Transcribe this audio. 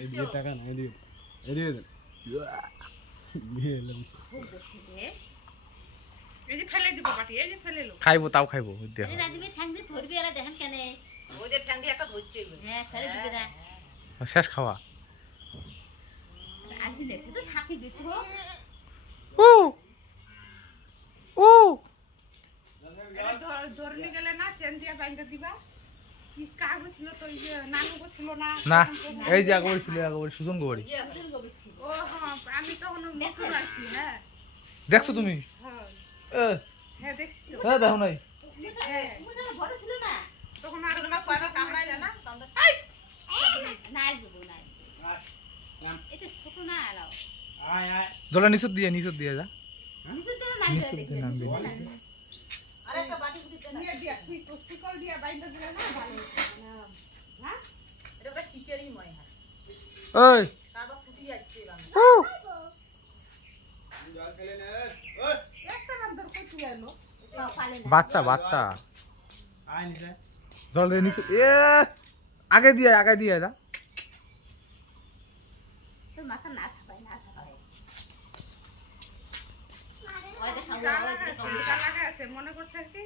এই দিয়ে টাকা না এদিকে এদিকে এই যে ফেলে দিব বাটি এই যে ফেলে লো খাইবো তাও খাইবো দেখো রাজীবে ঠ্যাং দিয়ে ধরবি এরা দেখেন কেন ওদের ঠ্যাং দিয়ে একটা ধরছে হ্যাঁ ছেড়ে দিবে না শেষ খাওয়া আজি নেছে তো থাকি দিছো ও ও এটা ধরলি গেলে না চেন দিয়ে বাইন্ধে দিবা কি কাগজ ছিল তো এই যে নানু গো ছিল না না এই যে আগবড়ি ছিল আগবড়ি সুজন গোবড়ি ও হ্যাঁ আমি তখন মুখে রাখছি হ্যাঁ দেখছো তুমি হ্যাঁ হ্যাঁ দেখছি তো হ্যাঁ দেখো নাই মুনা বড় ছিল না তখন আর না পারা কামড়াইলে না নাই দেবো নাই এটা ছোট না আলাও জলে নিচত দিয়ে যা নিচে দিলে নাই নিচত দিয়ে নাম দিয়ে আরেকটা বাটি বুটি নিয়ে দিয়া শিকল দিয়া বাইন্ধে দিলে না ভালো হ্যাঁ এটা তো শিকেরই মনে হয় ওই তারপর ফুটি যাচ্ছে ও একটা নাম ধর কই তুই এলো বাচ্চা বাচ্চা জল দিয়ে নিচে এ আগে দিয়ে যা তোর মাথা না থাকাই ওই দেখা লাগা আছে মনে করছে কি